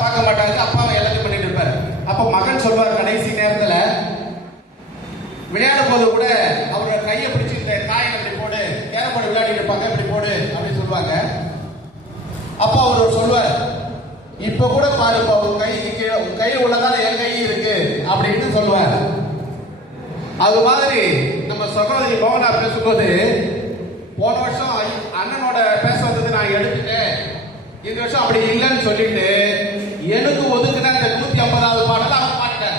பார்க்க மாட்டாங்க, அப்பாவை எல்லாத்தையும் பண்ணிட்டு இருப்பாரு. அப்ப மகன் சொல்வார் கடைசி நேரத்துல விளையாடும் போது கூட அவரோட கையை பிடிச்சி இந்த காயை இப்படி போடு, கேரம் போர்டு விளையாடிட்டு இருப்பாங்க, இப்படி போடு அப்படின்னு சொல்லுவாங்க. அப்பா அவர் சொல்வார், இப்ப கூட பாருப்பா உன் கையில் உள்ளதான என் கை இருக்கு அப்படின்னு சொல்லுவார். அது மாதிரி நம்ம சகோதரி மோகனா பேசும்போது போன வருஷம் அண்ணனோட பேச வந்தது நான் எடுத்துட்டேன், இந்த வருஷம் அப்படி இல்லைன்னு சொல்லிட்டு எனக்கு ஒதுக்குன இந்த 150வது பாடல அவர் பாடிட்டார்.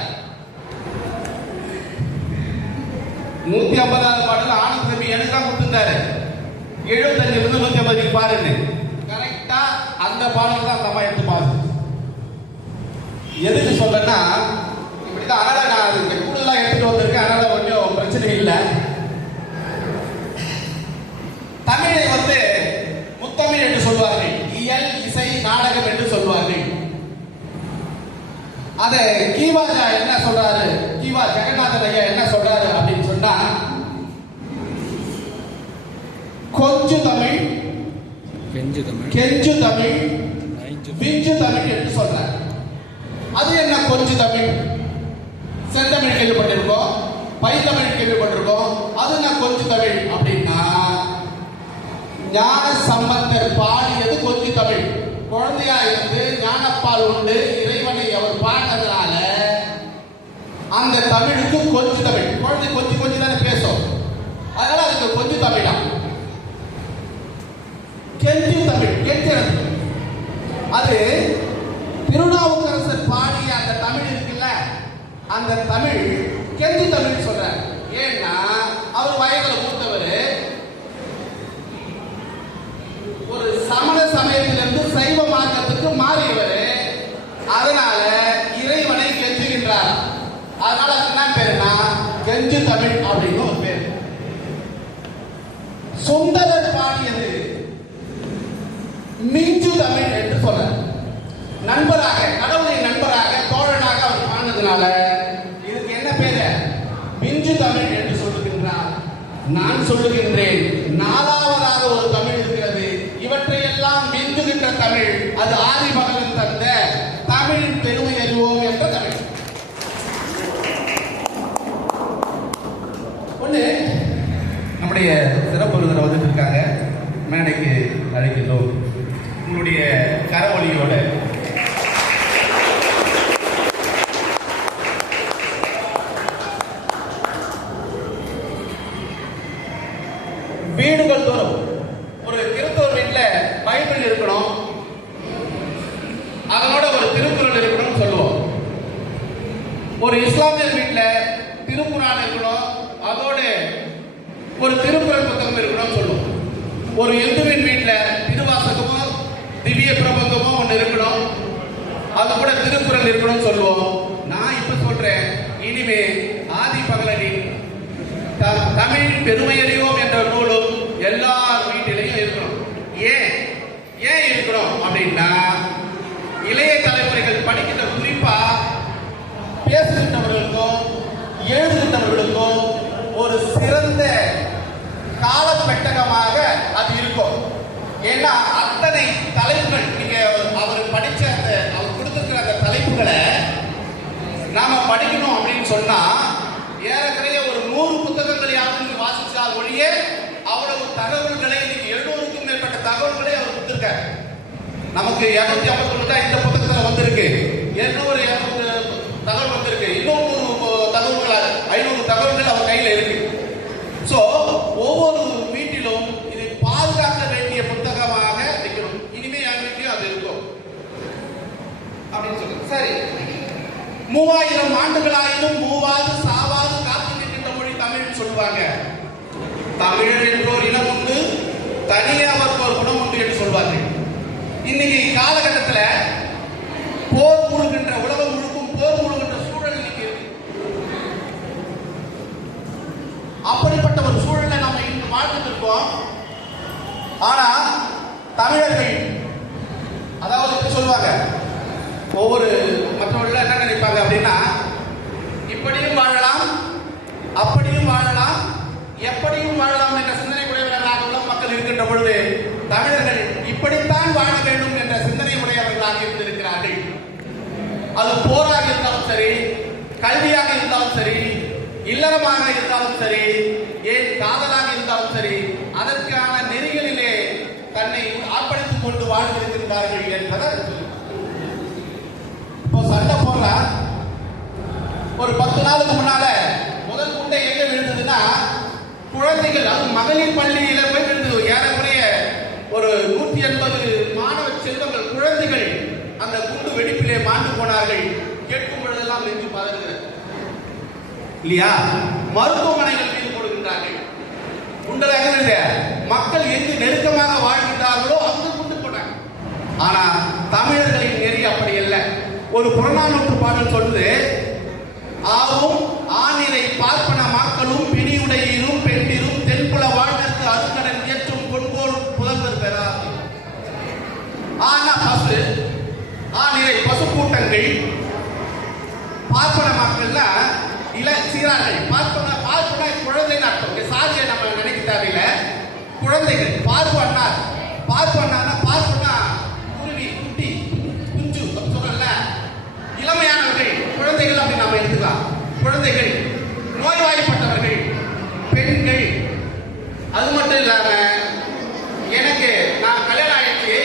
150வது பாடல ஆனந்த் தம்பி எனக்கு தான் கொடுத்திருந்தாரு. 75 இருந்து 150 பாருன்னு கரெக்டா அந்த பாடல் தான் நம்ம எடுத்து பாரு. எதுக்கு சொல்றேன்னா இப்படிதான். அதனால நான் கூடுதலா எடுத்துட்டு வந்திருக்கேன், அதனால கொஞ்சம் பிரச்சனை இல்லை. தமிழை முத்தமிழ் என்று சொல்வார்கள், இயல் இசை நாடகம் என்று சொல்வார்கள். அத கீவாஜா என்ன சொல்றாரு, கீவா ஜெகநாதன் ஐயா என்ன சொல்றாரு அப்படின்னு சொன்னா, கொஞ்சு தமிழ், கெஞ்சு தமிழ், விஞ்சு தமிழ் என்று சொல்றாரு. அது என்ன கொஞ்சு தமிழ்? செந்தமிழ் கேள்விப்பட்டிருக்கோம், பைந்தமிழ் கேள்விப்பட்டிருக்கோம். அது என்ன கொஞ்சு தமிழ் அப்படின்னா, ஞான சம்பந்தர் பாடியது கொஞ்சு தமிழ். குழந்தையா இருந்து ஞானப்பால் உண்டு இறைவனை அவர் பாடினதுனால அந்த தமிழுக்கு கொஞ்சு தமிழ். குழந்தை கொஞ்சம் தானே பேசும், அதனால அதுக்கு கொஞ்சு தமிழா. கெஞ்சு தமிழ், கெஞ்சிறது, அது திருநாவுக்கரசர் பாடிய அந்த தமிழ் இருக்குல்ல, அந்த தமிழ் கெஞ்சு தமிழ் சொல்றார். ஏன்னா அவர் வயதில் மூத்தவர், ஒரு சமண சமயத்திலிருந்து சைவ மார்க்கத்துக்கு மாறியவர், அதனால இறைவனை கெஞ்சுகின்றார். அதனால என்ன பேருனா கெஞ்சு தமிழ் அப்படின்னு ஒரு பேர். சுந்தரர் பாடியது மிஞ்சு தமிழ் என்று சொல்றார். நண்பராக, கடவுளின் நண்பராக, தோழனாக அவர் பாடினதுனால இதுக்கு என்ன பேரு? மிஞ்சு தமிழ் என்று சொல்லுகின்றார். நான் சொல்லுகின்றேன், 4வதாக ஒரு தமிழ் இருக்கிறது, இவற்றையெல்லாம் மிஞ்சுகின்ற தமிழ், அது ஆதிமகன் தந்த தமிழ் பெருமை அறிவோம் என்ற தமிழ். ஒண்ணு நம்முடைய சிறப்பு விருந்தினர் வந்துட்டு இருக்காங்க, மேடைக்கு அழைக்கிறோம். உங்களுடைய கரவொலியோட வீடுகள் தோறும் ஒரு கிறிஸ்தவர் வீட்டுல பைபிள் இருக்கணும், அதனோட ஒரு திருக்குறள் இருக்கணும்னு சொல்லுவோம். ஒரு இஸ்லாமியர் வீட்டுல திருக்குறான் இருக்கணும், அதோட ஒரு திருக்குறள் புத்தகம் இருக்கணும்னு சொல்லுவோம். ஒரு இந்துவின் வீட்டுல திருவாசகமோ திவ்ய பிரபந்தமோ ஒன்று இருக்கணும், அது கூட திருக்குறள் இருக்கணும்னு சொல்லுவோம். நான் இப்ப சொல்றேன், இனிமே ஆதி பகலனின் தமிழ் பெருமையறிவோம் என்ற நூலும் எல்லார் வீட்டிலையும் இருக்கணும். ஏன் இருக்கணும் அப்படின்னா, இளைய தலைமுறைகள் படிக்கின்ற, குறிப்பா பேசுகின்றவர்களுக்கும் எழுதுகின்றவர்களுக்கும் ஒரு சிறந்த காலப்பெட்டகமாக அது இருக்கும். ஏன்னா அத்தனை தலைப்புகள், நீங்க அவர் படிச்ச அந்த அவர் கொடுத்திருக்கிற அந்த தலைப்புகளை நாம படிக்கணும் அப்படின்னு சொன்னா ஏறக்குறைய ஒரு 100 புத்தகங்களை யாரும் வாசிச்சால் ஒழிய அவ்வளவு தகவல்களை, 700க்கும் மேற்பட்ட தகவல்களை அவர் கொடுத்திருக்கார். நமக்கு 251 தான் இந்த புத்தகத்துல வந்திருக்கு, 200 தகவல் வந்திருக்கு, இன்னும் 100 தகவல்கள், 500 தகவல்கள் அவர் கையில இருக்கு. சோ ஒவ்வொரு வீட்டிலும் இதை பாதுகாக்க வேண்டிய புத்தகமாக வைக்கணும். இனிமே என் வீட்டிலும் அது இருக்கும் அப்படின்னு சொல்லுங்க. சரி, 3000 ஆண்டுகளாயினும் மூவாது சாவாது காத்து நிற்கின்ற மொழி தமிழ் சொல்லுவாங்க. தமிழர் என்றோர் இனம் உண்டு, தனியே அவருக்கு ஒரு குணம் உண்டு என்று சொல்வார்கள். இன்னைக்கு காலகட்டத்தில் போர் முழுகின்ற, உலகம் முழுக்கும் போர் முழுகின்ற சூழல் இன்னைக்கு இருக்கு. அப்படிப்பட்ட ஒரு சூழலை நம்ம இன்று வாழ்ந்துட்டு இருக்கோம். ஆனா தமிழர்கள், அதாவது சொல்லுவாங்க, ஒவ்வொரு மற்றவர்கள் என்ன நினைப்பாங்க அப்படின்னா, இப்படியும் வாழலாம், அப்படியும் வாழலாம், எப்படியும் வாழலாம் என்ற சிந்தனை உடையவர்களாக உள்ள மக்கள் இருக்கின்ற பொழுது தமிழர்கள் இப்படித்தான் வாழ வேண்டும் என்ற சிந்தனை உடையவர்களாக இருந்திருக்கிறார்கள். அது போராக இருந்தாலும் சரி, கல்வியாக இருந்தாலும் சரி, இல்லறமாக இருந்தாலும் சரி, ஏன் காதலாக இருந்தாலும் சரி, அதற்கான நெறிகளிலே தன்னை ஆர்ப்பணித்துக் கொண்டு வாழ்ந்திருக்கின்றார்கள் என்பதை இப்போ சண்டை போடுறா. ஒரு 10 நாளுக்கு முன்னால முதல் குண்டை எங்க விழுந்ததுன்னா குழந்தைகள், அது மகளிர் பள்ளியில போய் விழுந்தது. ஏறக்குறைய ஒரு 180 மாணவ செல்வங்கள் குழந்தைகள் அந்த குண்டு வெடிப்பிலே மாண்டு போனார்கள். கேட்கும் பொழுதெல்லாம் நெஞ்சு பதறுகிறது இல்லையா? மருத்துவமனைகள் மீது போடுகின்றார்கள் குண்டலாக. மக்கள் எங்கு நெருக்கமாக வாழ்கின்றார்களோ அங்கு குண்டு போட்டாங்க. ஆனா தமிழர்களின் நெறி அப்படி அல்ல. ஒரு புறநானூற்று பாடல் சொல்லுது, ஆவும் ஆனிரை பார்ப்பன மக்களும் பிணியுடையிலும் பெண்டிரும் தென்புல வாழ்வதற்கு அருங்கடன் ஏற்றும் கொண்போல் புதல்வர் பெறாது. ஆனா பசு ஆனிரை பசு கூட்டங்கள், பார்ப்பன மக்கள்னா சீரார்கள். பார்ப்பன குழந்தைன்னு அர்த்தம். சாதியை நம்ம நினைக்க தேவையில்லை. குழந்தைகள் பார்ப்பனா பார்ப்பனா குருவி குட்டி குஞ்சு சொல்லல, இளமையானவர்கள் குழந்தைகள் அப்படி நாம எடுத்துக்கலாம். குழந்தைகள், நோய்வாய்ப்பட்டவர்கள், பெண்கள். அது மட்டும் இல்லாம எனக்கு நான் கல்யாணம் ஆயிடுச்சு,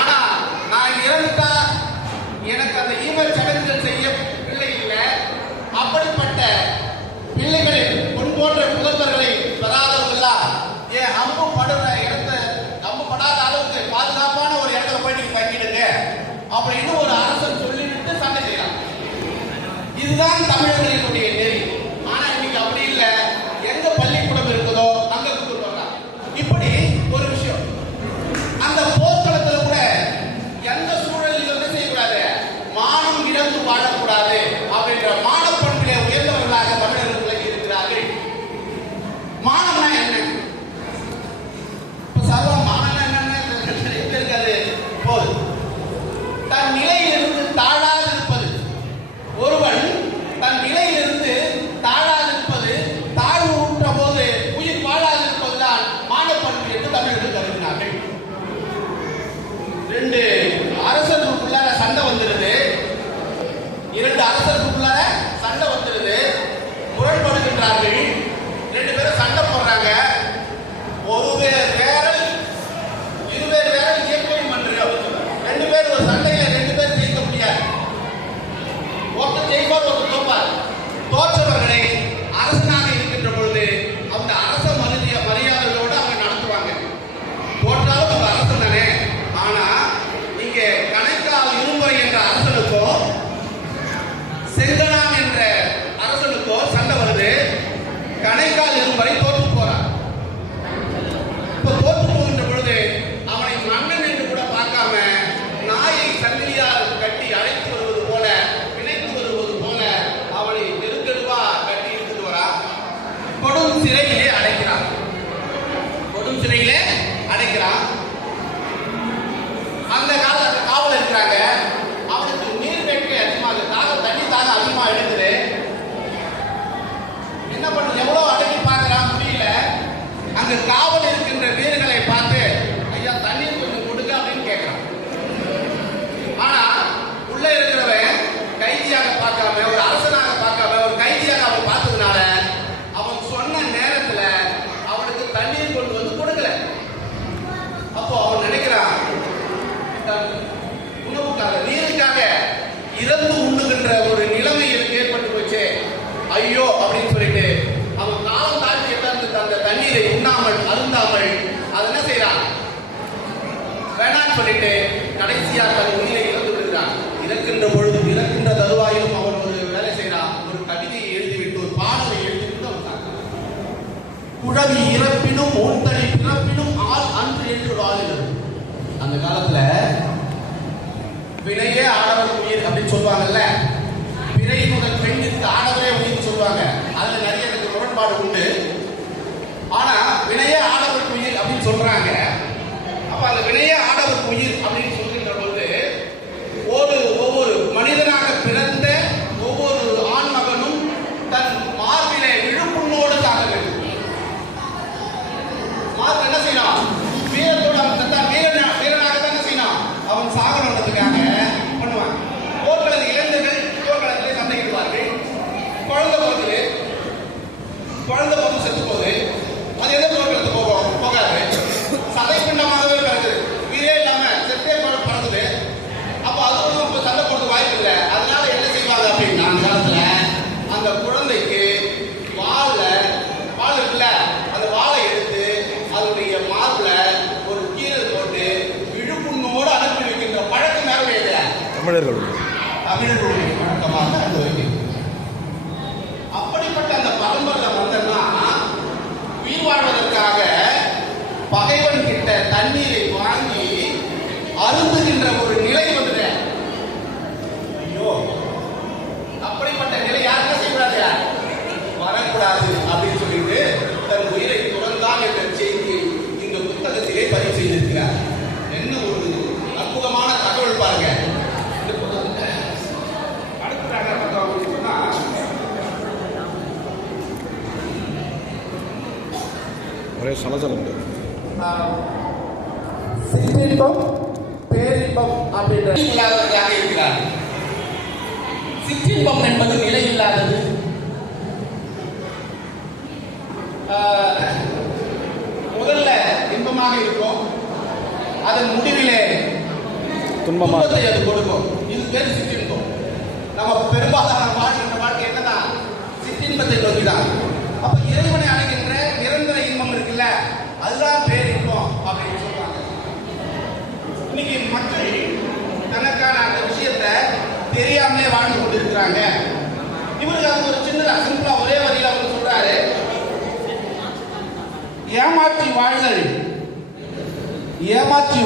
ஆனா நான் இறந்துட்டா எனக்கு அந்த ஈமர் சடங்குகள் செய்ய பிள்ளை இல்லை, அப்படிப்பட்ட பிள்ளைகளில் பொன் போன்ற புதல்வர்களை பெறாதவர்களா ஏன் அம்பு படுற இடத்த அம்பு படாத அளவுக்கு பாதுகாப்பான ஒரு இடத்துல போய் நீங்க தங்கிடுங்க அப்படின்னு ஒரு அரசன் சொல்லிவிட்டு சண்டை செய்யலாம். இதுதான் தமிழர்களினுடைய நெறி. ஆனா இன்னைக்கு அப்படி இல்லை. எங்க பள்ளிக்கூடம் இருக்குதோ அங்க கூப்பிட்டு இப்படி ஒரு விஷயம். அந்த போர்க்களத்துல கூட எந்த சூழலில் என்ன செய்யக்கூடாது, மானம் இழந்து வாழக்கூடாது அப்படின்ற மானப்பண்பிலே உயர்ந்தவர்களாக தமிழர்கள் விலகி இருக்கிறார்கள். மானம்னா என்ன? இப்ப சர்வ மானம் என்னன்னு இருக்காது. போது தன் நிலையிலிருந்து தாழாது இருப்பது, ஒருவன் தன் நிலையிலிருந்து தாழாது இருப்பது, தாழ்வு ஊற்ற போது உயிர் வாழாது இருப்பதுதான் மானப்பண்பு என்று தமிழர்கள் கருதினார்கள். 2 அரசர்களுக்குள்ளார சண்டை வந்துருது. 2 அரசர்களுக்குள்ளார சண்டை வந்துருது. முரண்படுகின்றார்கள். 2 பேரும் சண்டை போடுறாங்க. ஒருவேர் வேரல் இருவேர் வேரல் இயற்கையும் பண்றது. 2 பேர் ஒரு சண்டையில 2 பேர் ஜெயிக்க முடியாது. ஒருத்தர் ஜெயிப்பார், ஒருத்தர் தோப்பார். தோற்றவர்களை அரசனாக இருக்கின்ற பொழுது அந்த அரச மரியாதையோடு அவங்க நடத்துவாங்க. தோற்றாலும் அவங்க அரசன் தானே. ஆனா இங்க கணைக்கால் இரும்புரை என்ற அரசனுக்கோ செங்கனான் என்ற அரசனுக்கோ சண்டை வருது. கணைக்கால் இரும்பரை தோற்று போறான். இப்ப தோற்று போகின்ற பொழுது அவனை மன்னன் என்று கூட பார்க்காம நாயை சங்கிலியால் கட்டி அழைத்து வருவது போல, பிணைத்து வருவது போல அவனை நெருக்கடுவா கட்டி இழுத்துட்டு வரா. கொடும் சிறையிலே அடைக்கிறான். கொடும் சிறையிலே அடைக்கிறான். அந்த காலத்துல காவல் இருக்கிறாங்க. அவனுக்கு நீர் வேட்கை அதிகமாக, தண்ணி தாகம் அதிகமா எடுக்குது. என்ன பண்ண, எவ்வளவு அடக்கி பார்க்கிறான், முடியல. அங்க காவல் இருக்கின்ற வீரர்களை பார்த்து, ஐயா தண்ணீர் கொஞ்சம் கொடுங்க அப்படின்னு கேட்கிறான். ஆனா உள்ள இருக்கிறவன் கைதியாக பார்க்காம, ஒரு அரசனாக பார்க்காம, ஒரு கைதியாக அவன் பார்த்ததுனால அவன் சொன்ன நேரத்துல அவனுக்கு தண்ணீர் கொண்டு வந்து கொடுக்கல. அப்போ அவன் நினைக்கிறான், உணவுக்காக நீருக்காக இறந்து உண்ணுகின்ற ஒரு நிலைமை ஏற்பட்டு போச்சு, ஐயோ அப்படின்னு சொல்லிட்டு அவன் காலம் தாழ்த்தி அந்த தண்ணீரை உண்ணாமல் அருந்தாமல் அதை என்ன செய்யறான், வேணான்னு சொல்லிட்டு கடைசியா தன் உயிரை இறந்து விடுகிறான். இறக்கின்ற பொழுது, இறக்கின்ற தருவாயிலும் அவன் ஒரு வேலை செய்யறான். ஒரு கவிதையை எழுதிவிட்டு, ஒரு பாடலை எழுதிவிட்டு அவன் சாக்கிறான். குழவி இறப்பினும் ஓட்டலை பிறப்பினும் ஆள் அன்று என்று வாழுகிறது. அந்த காலத்துல வினையே ஆடவர் உயிர் அப்படின்னு சொல்லுவாங்கல்ல. பிறை முதல் பெண்ணிற்கு ஆடவரே உயிர் சொல்லுவாங்க. அதுல நிறைய எனக்கு முரண்பாடு உண்டு. ஆனா வினையே ஆடவர் உயிர் அப்படின்னு சொல்றாங்க. அப்ப அந்த வினையே ஆடவர் உயிர் அப்படின்னு சொல்கின்ற பொழுது ஒவ்வொரு மனிதனாக பிறந்த ஒவ்வொரு ஆண் மகனும் தன் மார்பிலே விழுப்புண்ணோடு சாக வேண்டும். மார்பு என்ன செய்யணும், வீரத்தோடு அவன் தன் வீரனாக தான் என்ன செய்யணும், அவன் சாகணுன்றதுக்காக பண்ணுவான். போர்க்களத்தில் தமிழர்களுடைய வழக்கமாக அது வைக்கிறது. அப்படிப்பட்ட அந்த பரம்பரை வந்தன்னா உயிர் வாழ்வதற்காக பகைவன் கிட்ட தண்ணீரை வாங்கி அருந்துகின்ற ஒரு நிலை வந்தது. ஐயோ, அப்படிப்பட்ட நிலை யாருக்கும் செய்யக்கூடாது, வரக்கூடாது அப்படின்னு சொல்லிட்டு தன் உயிரை துறந்தான் என்ற செய்தியை இந்த புத்தகத்திலே பதிவு செய்திருக்கிறார். என்ன ஒரு அற்புதமான தகவல் பாருங்க. ஒரே சலசலம். சிற்றின்பம் பேரின்பம் அப்படின்ற இல்லாதவர்களாக இருக்கிறார். சிற்றின்பம் என்பது நிலை இல்லாதது. முதல்ல இன்பமாக இருக்கும், அதன் முடிவிலே துன்பத்தை அது கொடுக்கும். இது பேர் சிற்றின்பம். நம்ம பெரும்பாலான வாழ்கின்ற வாழ்க்கை என்னதான், சிற்றின்பத்தை நோக்கிதான். அப்ப இறைவனை அடைகின்ற நிரந்தர இன்பம் இருக்குல்ல, அதுதான் பேரின்பம் அப்படின்னு சொல்றாங்க. இன்னைக்கு மக்கள் தனக்கான அந்த விஷயத்தை தெரியாமலே வாழ்ந்து கொண்டிருக்கிறாங்க. இவருக்கு அது ஒரு சின்னதா சிம்பிளா ஒரே வரியில அவர் சொல்றாரு, ஏமாற்றி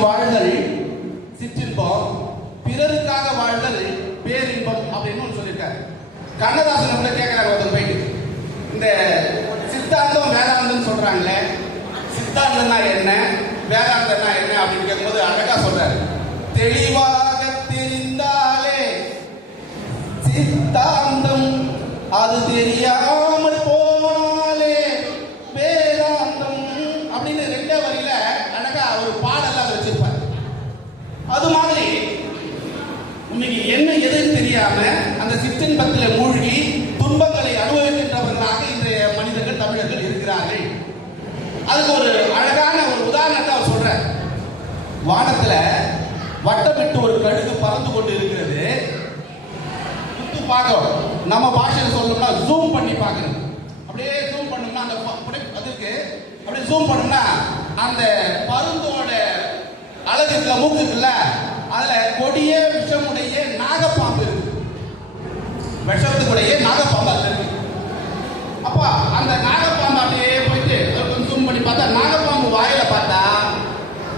வாழ்தல் சிற்றின்பம், பிறருக்காக வாழ்தல் பேரின்பம் அப்படின்னு சொல்லியிருக்காரு. கண்ணதாசன் கூட கேட்கிறாரு ஒருத்தர் போயிட்டு, இந்த சித்தாந்தம் வேதாந்தம் சொல்றாங்களே, சித்தாந்தம்னா என்ன வேதாந்தம்னா என்ன அப்படின்னு கேட்கும்போது அழகா சொல்றாரு, தெளிவாக தெரிந்தாலே சித்தாந்தம், அது தெரியாமல் போனாலே வேதாந்தம் அப்படின்னு ரெண்டே வரியில அழகா ஒரு பாடலாம் வச்சிருப்பார். அது மாதிரி இன்னைக்கு என்ன எதுன்னு தெரியாம அந்த சிற்றின்பத்தில் மூழ்கி துன்பங்களை அனுபவிக்கின்றவர்களாக இன்றைய மனிதர்கள் தமிழர்கள் இருக்கிறார்கள். அதுக்கு ஒரு அழகான ஒரு உதாரணத்தை அவர் சொல்றார். வானத்துல வட்டமிட்டு ஒரு கழுகு பறந்து கொண்டு இருக்கிறது. உத்து பார்க்கணும், நம்ம பாஷையில் சொல்லணும்னா ஜூம் பண்ணி பார்க்கணும். அப்படியே ஜூம் பண்ணோம்னா அந்த அதுக்கு அப்படியே ஜூம் பண்ணோம்னா அந்த பருந்தோட அழகு இருக்குல்ல, மூக்கு இருக்குல்ல, அதுல கொடிய விஷமுடைய நாகப்பாம்பு இருக்கு. விஷத்துக்குடைய நாகப்பாம்பு அதுல இருக்கு. அப்ப அந்த நாகப்பாம்பு அப்படியே போயிட்டு ஜூம் பண்ணி பார்த்தா நாகப்பாம்பு வாயில பார்த்தா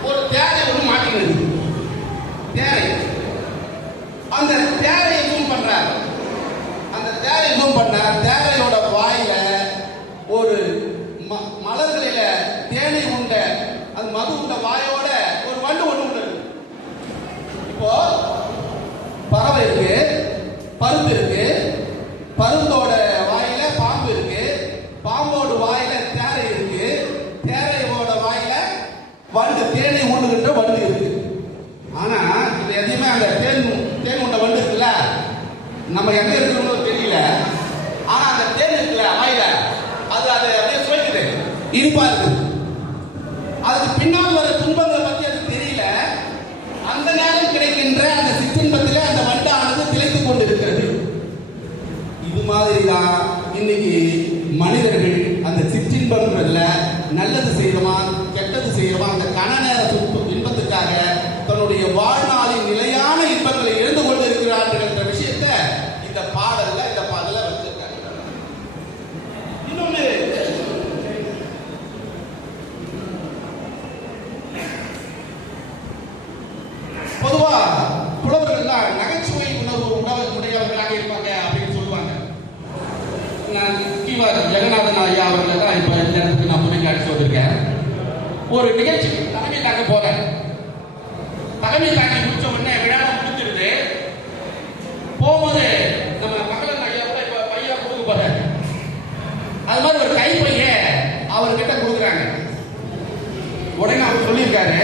ஒரு தேரை ஒன்று மாட்டிக்கிறது. தேரை, அந்த தேரையை ஜூம் பண்றாரு. அந்த தேரையை ஜூம் பண்ண தேரையோட வாயில ஒரு மலர்களில தேனை உண்ட அது மது உண்ட வாயோட ஒரு வண்டு ஒன்று உண்டு. இப்போ பறவை இருக்கு, பருந்து இருக்கு, பருந்தோட வாயில பாம்பு இருக்கு, பாம்போட வாயில தேரை இருக்கு, தேரையோட வாயில வண்டு தேனை உண்ணுகின்ற வண்டு இருக்கு. ஆனா இது எதையுமே அந்த தேன் உண்ட வண்டு இருக்குல்ல, நம்ம எங்க இருக்கிறோம் தெரியல. ஆனா அந்த தேன் இருக்குல்ல வாயில, அது அப்படியே சுவைக்குது, இனிப்பா இருக்கு. அதுக்கு பின்னால் வர துன்பங்களை பத்தி அது தெரியல. அந்த நேரம் கிடைக்கின்ற அந்த சிற்றின்பத்திலே அந்த வண்டானது திளைத்துக் கொண்டிருக்கிறது. இது மாதிரிதான் இன்னைக்கு மனிதர்கள் அந்த சிற்றின்பங்கள்ல நல்லது செய்யறோமா கெட்டது செய்யறோமா அந்த கன நேர இன்பத்துக்காக தன்னுடைய வாழ்நாளின் நிலையான இன்பங்களை இழந்து கொண்டு இருக்கிறார்கள் என்ற விஷயத்தை இந்த பாடல்ல வச்சிருக்காங்க. இன்னொன்னு, பொதுவா புலவர்கள் நகைச்சுவை உடையவர்களாக இருப்பாங்க அப்படின்னு சொல்லுவாங்க. நான் ஜெகநாதன் ஐயா அவர்களை தான் இப்ப இந்த இடத்துக்கு நான் துணைக்கு அடிச்சு வந்திருக்கேன். ஒரு நிகழ்ச்சி தலைமை தாக்க போறேன். தலைமை தாக்கி முடிச்ச உடனே விழா முடிச்சிருது. போகும்போது நம்ம மகளன் ஐயா கூட இப்ப பையா கொடுக்க போறேன். அது மாதிரி ஒரு கை பைய அவர்கிட்ட கொடுக்குறாங்க. உடனே அவர் சொல்லியிருக்காரு,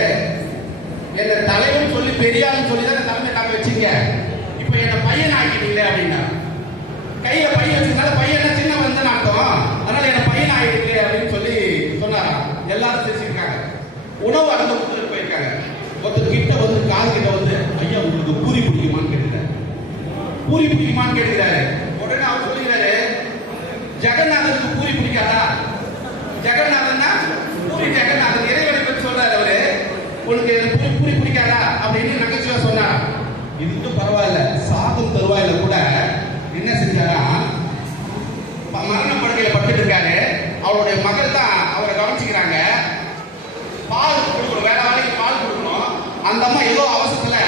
என்ன தலைவன் சொல்லி பெரியாருன்னு சொல்லி தான் தலைமை தாக்க வச்சிங்க, இப்ப என்ன பையன் ஆக்கிட்டீங்க அப்படின்னா. கையில பையன் வச்சிருந்தாலும் பையன் சின்ன வந்து அர்த்தம், அதனால என்ன பையன் ஆகிட்டு அப்படின்னு சொல்லி சொன்னாராம். எல்லாரும் சிரிச்சிருக்காங்க. உணவு அருந்த கொடுத்துட்டு போயிருக்காங்க. ஒருத்தர் கிட்ட வந்து காது கிட்ட வந்து, ஐயா உங்களுக்கு பூரி பிடிக்குமான்னு கேட்டுட்டாரு. பூரி பிடிக்குமான்னு கேட்டுக்கிறாரு. உடனே அவர் சொல்லுகிறாரு, ஜெகநாதனுக்கு பூரி பிடிக்காதா? ஜெகநாதன்னா பூரி ஜெகநாதன் இறைவனை பற்றி சொல்றாரு அவரு. உனக்கு பூரி பிடிக்காதா அப்படின்னு நகைச்சுவா சொன்னார். இது இன்னும் பரவாயில்ல, சாகும் தருவாயில கூட என்ன செஞ்சாரா, மரண படுக்கையில படுத்துட்டு இருக்காரு. அவருடைய மகள் தான் அவரை கவனிச்சுக்கிறாங்க. பால் கொடுக்கணும், வேற வேலைக்கு பால் கொடுக்கணும். அந்த அம்மா ஏதோ அவசரத்துல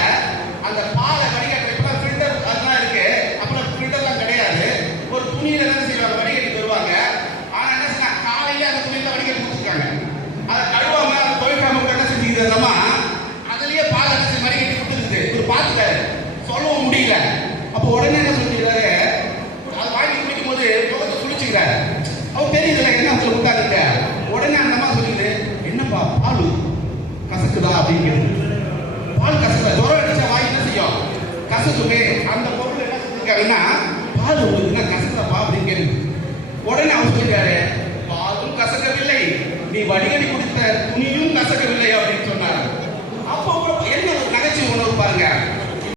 அந்த பாலை வடிகட்டுறப்ப ஃபில்டர் அதெல்லாம் இருக்கு, அப்புறம் ஃபில்டர்லாம் கிடையாது. ஒரு துணியில தான் செய்வாங்க, வடிகட்டி தருவாங்க. ஆனா என்ன செய்ய, காலையில அந்த துணியில வடிகட்டி கொடுத்துருக்காங்க. அதை கழுவாம அதை துவைக்காம கூட என்ன செஞ்சுக்கிது அந்த அம்மா, அதுலயே பால் அடிச்சு வடிகட்டி கொடுத்துருக்குது. இவர் பார்த்துட்டாரு, சொல்லவும் முடியல. அப்போ உடனே என்ன சொல்லிக்கிறாரு, அதை வாங்கி குடிக்கும் போது முகத்தை குளிச்சுக்கிறாரு. அவர் தெரியுதுல என்ன அதுல உட்காந்துருக்க. உடனே அந்த அம்மா சொல்லிடுது, என்னப்பா பால் கசக்குதா அப்படின்னு கேட்டு. பால் கசக்குதா, ஜுரம் அடிச்சா வாங்கி என்ன செய்யும், கசக்குமே. அந்த பொருள் என்ன சொல்லிருக்காருன்னா, பால் உங்களுக்கு என்ன கசக்குதாப்பா அப்படின்னு கேட்டு. உடனே அவர் சொல்லிட்டாரு, பாலும் கசக்கவில்லை, நீ வடிகட்டி கொடுத்த துணியும் கசக்கவில்லை அப்படின்னு